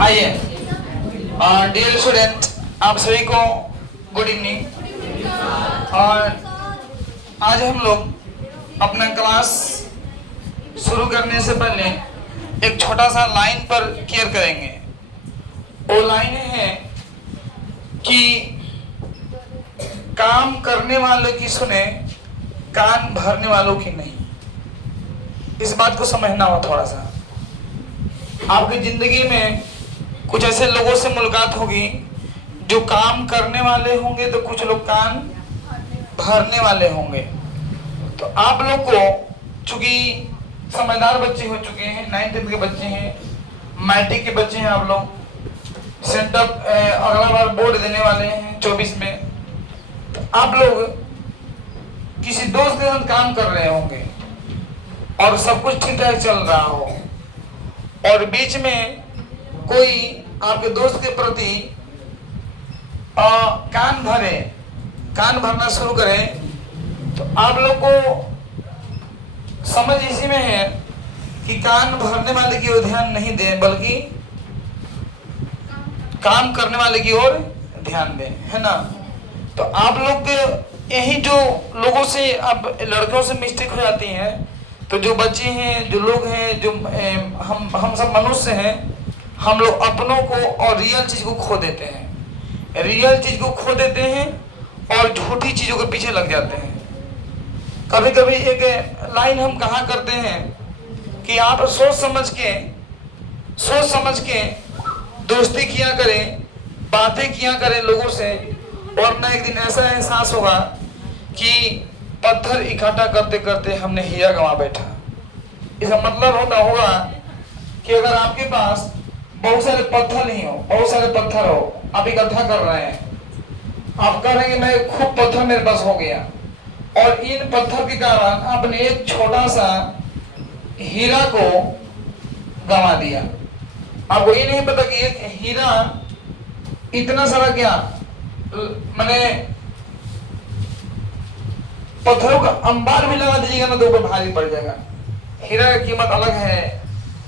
आइए dear student, आप सभी को गुड इवनिंग। और आज हम लोग अपना क्लास शुरू करने से पहले एक छोटा सा लाइन पर केयर करेंगे। वो लाइन है कि काम करने वालों की सुने, कान भरने वालों की नहीं। इस बात को समझना हो थोड़ा सा। आपकी जिंदगी में कुछ ऐसे लोगों से मुलाकात होगी जो काम करने वाले होंगे, तो कुछ लोग कान भरने वाले होंगे। तो आप लोग को चूंकि समझदार बच्चे हो चुके हैं, 9th के बच्चे हैं, मैट्रिक के बच्चे हैं, आप लोग सेंटअप अगला बार बोर्ड देने वाले हैं 24 में। तो आप लोग किसी दोस्त के साथ काम कर रहे होंगे और सब कुछ ठीक ठाक चल रहा हो, और बीच में कोई आपके दोस्त के प्रति कान भरना शुरू करे, तो आप लोग को समझ इसी में है कि कान भरने वाले की ओर ध्यान नहीं दें, बल्कि काम करने वाले की ओर ध्यान दें, है ना। तो आप लोग यही जो लोगों से, अब लड़कों से मिस्टेक हो जाती है, तो जो बच्चे हैं, जो लोग हैं, जो हम सब मनुष्य हैं, हम लोग अपनों को और रियल चीज को खो देते हैं। रियल चीज को खो देते हैं और झूठी चीजों के पीछे लग जाते हैं। कभी कभी एक लाइन हम कहा करते हैं कि आप सोच समझ के दोस्ती किया करें, बातें किया करें लोगों से, और ना एक दिन ऐसा एहसास होगा कि पत्थर इकट्ठा करते करते हमने हीरा गंवा बैठा। इसका मतलब होगा कि अगर आपके पास बहुत सारे पत्थर नहीं हो, बहुत सारे पत्थर हो, आप इकट्ठा कर रहे हैं, आप कह रहे हैं मैं खूब पत्थर मेरे पास हो गया, और इन पत्थर के कारण आपने एक छोटा सा हीरा को गंवा दिया। आपको ये नहीं पता कि एक हीरा इतना सारा क्या मैंने पत्थरों का अंबार भी लगा दीजिएगा ना तो ऊपर भारी पड़ जाएगा। हीरा की कीमत अलग है,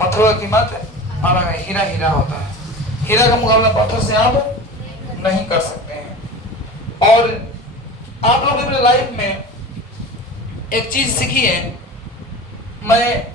पत्थरों की कीमत अलग है। हीरा हीरा होता है, हीरा का मुकाबला पत्थर से आप नहीं कर सकते हैं। और आप लोग अपने लाइफ में एक चीज सीखी है, मैं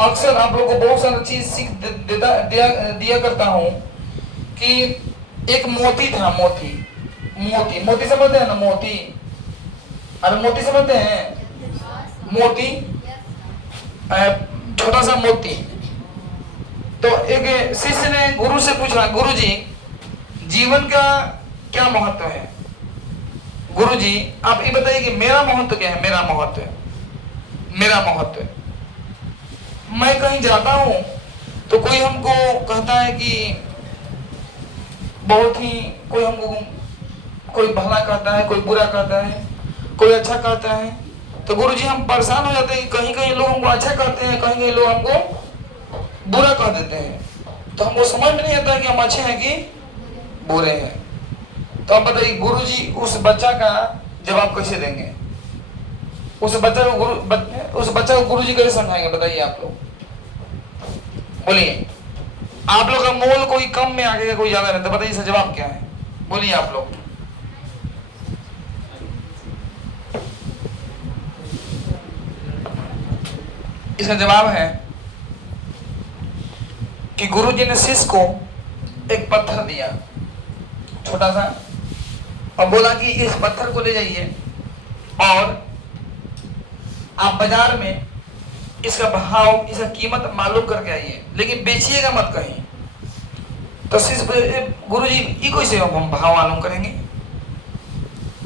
अक्सर आप लोगों को बहुत सारी चीज सीख दिया करता हूं कि एक मोती था, मोती समझते हैं ना, मोती, अरे मोती समझते हैं, मोती, छोटा सा मोती। तो एक शिष्य ने गुरु से पूछा, गुरु जी जीवन का क्या महत्व है? गुरु जी आप ये बताइए कि मेरा महत्व क्या है? मेरा महत्व मैं कहीं जाता हूं तो कोई हमको कहता है कि बहुत ही, कोई हमको कोई भला कहता है, कोई बुरा कहता है, कोई अच्छा कहता है। तो गुरु जी हम परेशान हो जाते हैं, कहीं कहीं लोग हमको अच्छा कहते हैं, कहीं कहीं लोग हमको बुरा कह देते हैं। तो हमको समझ में नहीं आता कि हम अच्छे हैं कि बुरे हैं। तो आप बताइए गुरु जी उस बच्चा का जवाब कैसे देंगे? उस बच्चा को गुरु जी कैसे समझाएंगे? बताइए आप लोग, बोलिए। आप लोग का मोल कोई कम में आ गया, कोई ज्यादा रहता है, बताइए इसका जवाब क्या है? बोलिए आप लोग। इसका जवाब है कि गुरुजी ने शिष्य को एक पत्थर दिया छोटा सा, और बोला कि इस पत्थर को ले जाइए और आप बाजार में इसका भाव, इसका कीमत मालूम करके आइए, लेकिन बेचिएगा मत कहीं। तो शिष्य, गुरुजी ये कैसे हम भाव मालूम करेंगे?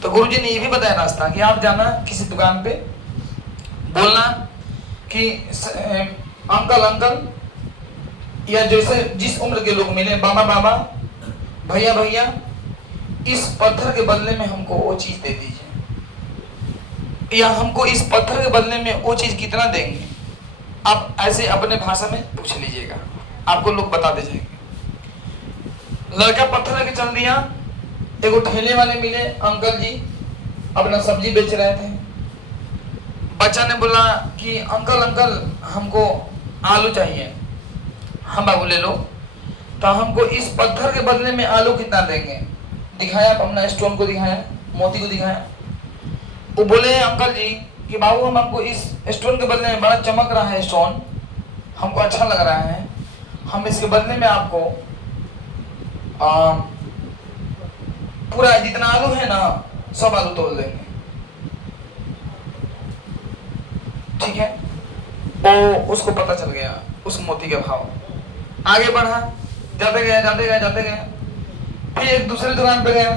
तो गुरुजी ने ये भी बताया रास्ता कि आप जाना किसी दुकान पे, बोलना कि अंकल या जैसे जिस उम्र के लोग मिले, बाबा, भैया, इस पत्थर के बदले में हमको वो चीज दे दीजिए, या हमको इस पत्थर के बदले में वो चीज कितना देंगे, आप ऐसे अपने भाषा में पूछ लीजिएगा, आपको लोग बता दे जाएंगे। लड़का पत्थर लेके चल दिया एगो ठेले वाले मिले, अंकल जी अपना सब्जी बेच रहे थे। बच्चा ने बोला कि अंकल अंकल हमको आलू चाहिए। हम बाबू ले लो। तो हमको इस पत्थर के बदले में आलू कितना देंगे? दिखाया, अपना स्टोन को दिखाया, मोती को दिखाया। वो बोले अंकल जी कि बाबू हम हमको इस स्टोन के बदले में, बड़ा चमक रहा है स्टोन, हमको अच्छा लग रहा है, हम इसके बदले में आपको पूरा जितना आलू है ना सब आलू तोड़ देंगे। ठीक है। वो उसको पता चल गया उस मोती का भाव। आगे बढ़ा, जाते गए। फिर एक दूसरे दुकान पे गया,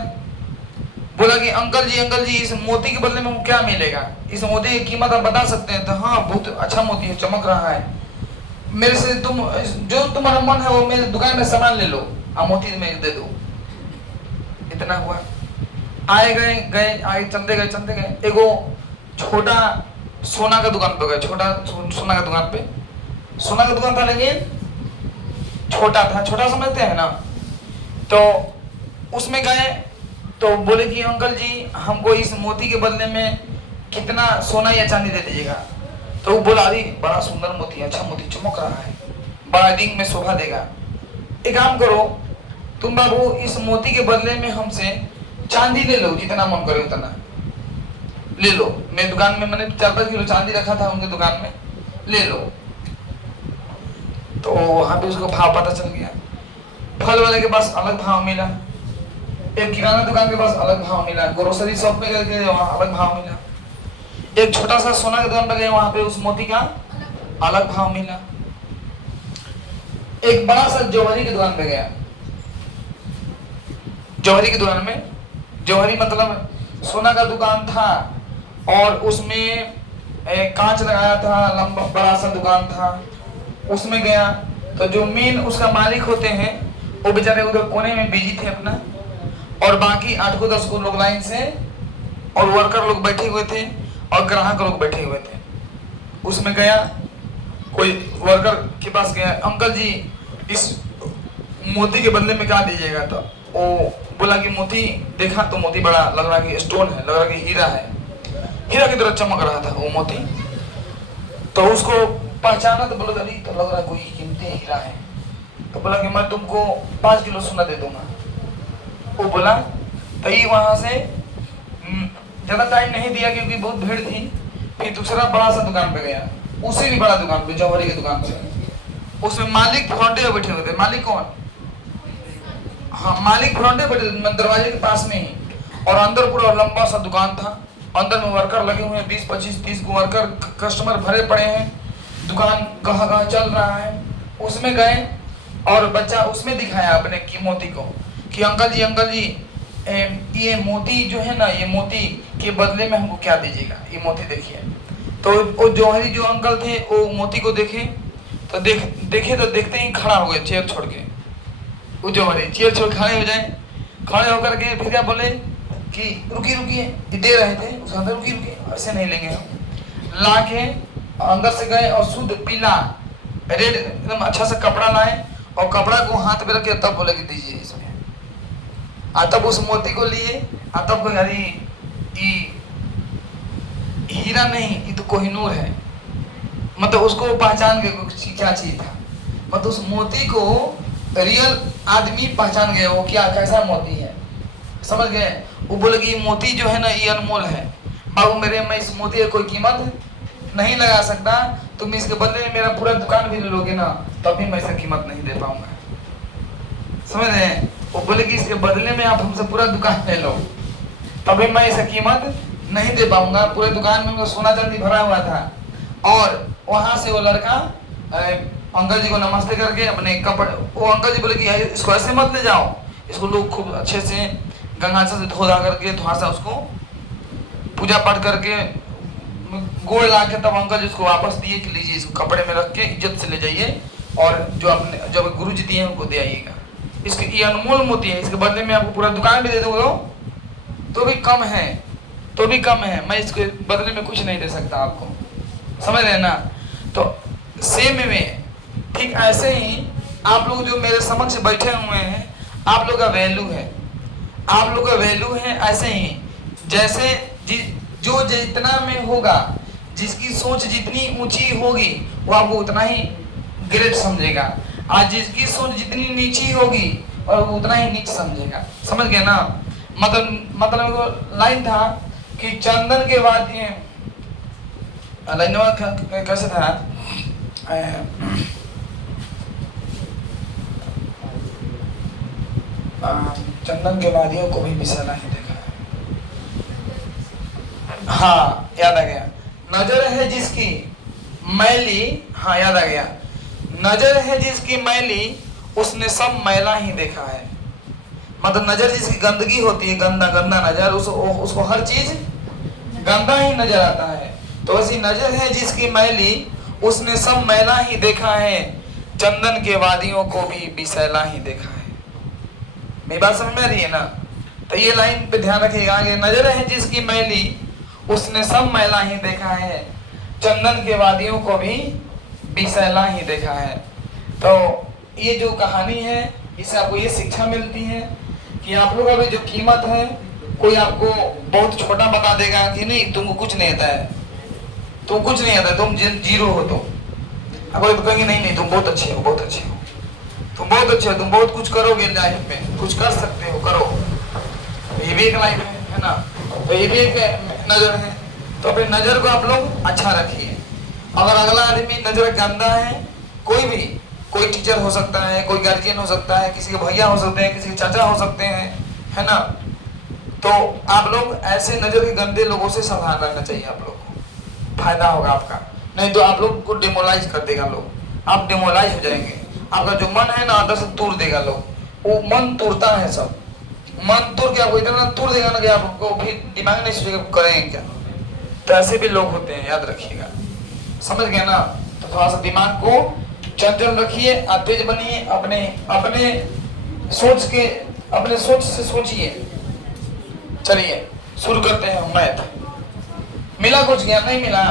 बोला कि अंकल जी इस मोती के बदले में क्या मिलेगा? इस मोती की कीमत आप बता सकते हैं? तो हाँ, बहुत अच्छा मोती है, चमक रहा है, मेरे से तुम जो तुम्हारा मन है वो मेरे दुकान में सामान ले लो, आप मोती में दे दो। इतना हुआ। आए गए आगे चलते गए। एगो छोटा सोना का दुकान पे गए, छोटा सोना का दुकान पे। सोना का दुकान था लेकिन छोटा था, छोटा समझते हैं ना। तो उसमें गए तो बोले कि अंकल जी हमको इस मोती के बदले में कितना सोना या चांदी दे दीजिएगा। तो वो बोला अरे बड़ा सुंदर मोती, अच्छा मोती, चमक रहा है, बड़ा रिंग में शोभा देगा। एक काम करो तुम बाबू, इस मोती के बदले में हमसे चांदी ले लो, जितना मन करे उतना ले लो। मेरी दुकान में मैंने 4-5 किलो चांदी रखा था उनके दुकान में, ले लो। तो वहां पे उसको भाव पता चल गया। फल वाले के पास अलग भाव मिला, एक किराना दुकान के पास अलग भाव मिला, ग्रोसरी शॉप में गए वहां अलग भाव मिला, एक छोटा सा सोना की दुकान पे गए वहां पे उस मोती का अलग भाव मिला। एक बड़ा सा जौहरी की दुकान पे गया, जौहरी की दुकान में, जौहरी मतलब सोना का दुकान था और उसमें कांच लगाया था, लंबा बड़ा सा दुकान था। उसमें गया तो जो मेन उसका मालिक होते हैं वो बेचारे उधर कोने में बिजी थे अपना, और बाकी 8-10 को लोग लाइन से और वर्कर लोग बैठे हुए थे और ग्राहक लोग बैठे हुए थे। उसमें गया, कोई वर्कर के पास गया, अंकल जी इस मोती के बदले में क्या दीजिएगा? तो वो बोला कि मोती देखा तो मोती बड़ा लग रहा कि स्टोन है, लग रहा कि हीरा है, हीरा की तरह चमक रहा था वो मोती। तो उसको पहचाना तो बोला अरे तो लग रहा कोई कीमती हीरा है। तो बोला कि मैं तुमको 5 किलो सोना दे दूंगा। वो बोला तो ये वहां से ज्यादा टाइम नहीं दिया क्योंकि बहुत भीड़ थी। फिर दूसरा बड़ा सा दुकान पे गया, उसे भी बड़ा दुकान पे, जौहरी की दुकान पे। उसमें मालिक फ्रंटे पे बैठे हुए थे। मालिक कौन? हाँ, मालिक फ्रंटे बैठे थे दरवाजे के पास में ही, और अंदर पूरा लंबा सा दुकान था। अंदर में वर्कर लगे हुए हैं, 20, 25, 30 को वर्कर, कस्टमर भरे पड़े हैं, दुकान कहाँ चल रहा है। उसमें गए और बच्चा उसमें दिखाया अपने की मोती को कि अंकल जी ये मोती जो है ना, ये मोती के बदले में हमको क्या दीजिएगा? ये मोती देखिए। तो वो जौहरी जो अंकल थे वो मोती को देखे तो देखते ही खड़ा हो गए चेयर छोड़ के। वो जौहरी चेयर छोड़ खड़े हो जाए, खड़े होकर के फिर क्या बोले कि रुकिए, दे रहे थे उस अंदर, रुकिए ऐसे नहीं लेंगे हम। ला के अंदर से गए और शुद्ध पीला रेड एकदम अच्छा सा कपड़ा लाए और कपड़ा को हाथ में रखे, तब बोले कि दीजिए इसमें। तब उस मोती को लिए, तब कोई अरे हीरा नहीं, ये तो कोहिनूर है। मतलब उसको पहचान गए क्या चीज था, मतलब उस मोती को रियल आदमी पहचान गए वो क्या कैसा मोती है, समझ गए। वो बोले कि मोती जो है ना ये अनमोल है बाबू मेरे, मैं इस मोती की कोई कीमत नहीं लगा सकता, तुम इसके बदले में मेरा पूरा दुकान भी ले लोगे ना तब भी मैं इसका कीमत नहीं दे पाऊंगा, समझ रहे हैं। वो बोले कि इसके बदले में आप हमसे पूरा दुकान ले लो तभी मैं इसका कीमत नहीं दे पाऊंगा। पूरे दुकान में सोना चांदी भरा हुआ था। और वहां से वो लड़का अंकल जी को नमस्ते करके अपने कपड़े, वो अंकल जी बोले कि इसको ऐसे मत ले जाओ, इसको लोग खूब अच्छे से गंगा से धो धा करके थोड़ा सा उसको पूजा पाठ करके गोड़ ला के तब अंकल जी उसको वापस दिए कि लीजिए इसको कपड़े में रख के इज्जत से ले जाइए और जो अपने जब गुरु जी दिए उनको दे आइएगा। इसके ये अनमोल मोती है, इसके बदले में आपको पूरा दुकान भी दे दूंगा तो भी कम है, मैं इसके बदले में कुछ नहीं दे सकता आपको, समझ रहे ना। तो सेम में ठीक ऐसे ही आप लोग जो मेरे समक्ष बैठे हुए हैं, आप लोग का वैल्यू है। आप लोग का वैल्यू है ऐसे ही, जैसे जो जितना में होगा, जिसकी सोच जितनी ऊंची होगी वो आपको उतना ही ग्रेट समझेगा, आज जिसकी सोच जितनी नीची होगी और वो उतना ही नीच समझेगा। समझ गए ना? मतलब वो लाइन था कि चंदन के वाद्य, लाइन कैसे था? चंदन के वादियों को भी बिसरा ही देखा। हाँ याद आ गया। नजर है जिसकी मैली, हाँ याद आ गया, नजर है जिसकी मैली उसने सब मैला ही देखा है। मतलब नजर जिसकी गंदगी होती है, गंदा गंदा नजर, उसको हर चीज गंदा ही नजर आता है। तो ऐसी नजर है जिसकी मैली उसने सब मैला ही देखा है, चंदन के वादियों को भी बिसैला ही देखा है। मेरी बात समझ में आ रही है ना? तो ये लाइन पे ध्यान रखिएगा आगे, नजर है जिसकी मैली उसने सब मैला ही देखा है, चंदन के वादियों को भी बिसैला ही देखा है। तो ये जो कहानी है, इससे आपको ये शिक्षा मिलती है कि आप लोगों का भी जो कीमत है, कोई आपको बहुत छोटा बता देगा कि नहीं तुमको कुछ नहीं आता है, तुम कुछ नहीं आता, तुम जीरो हो, तुम तो कहेंगे नहीं तुम बहुत अच्छे हो, बहुत अच्छे हो, तुम बहुत अच्छे हो, तुम बहुत कुछ करोगे लाइफ में, कुछ कर सकते हो, करो। ये भी एक लाइफ है ना? तो ये भी एक नजर है। तो अपनी नजर को आप लोग अच्छा रखिए। अगर अगला आदमी नजर गंदा है, कोई टीचर हो सकता है, कोई गार्जियन हो सकता है, किसी के भैया हो सकते हैं, किसी के चाचा हो सकते हैं, है ना? तो आप लोग ऐसे नजर के गंदे लोगों से सावधान रहना चाहिए आप लोग को, फायदा होगा आपका। नहीं तो आप लोग को डिमोलाइज कर देगा लोग, आप डिमोलाइज हो जाएंगे, आपका जो मन है ना अंदर से तोड़ देगा लोग। वो मन तोड़ता है, सब मन तोड़ के आपको इतना तोड़ देगा ना कि आपको भी दिमाग नहीं सोचेगा करेंगे क्या। तो ऐसे भी लोग होते हैं, याद रखिएगा। समझ गए ना? तो थोड़ा सा दिमाग को चंचल रखिए, तेज बनिए, अपने सोच से सोचिए। चलिए शुरू करते हैं। मैथ मिला कुछ, ज्ञान नहीं मिला?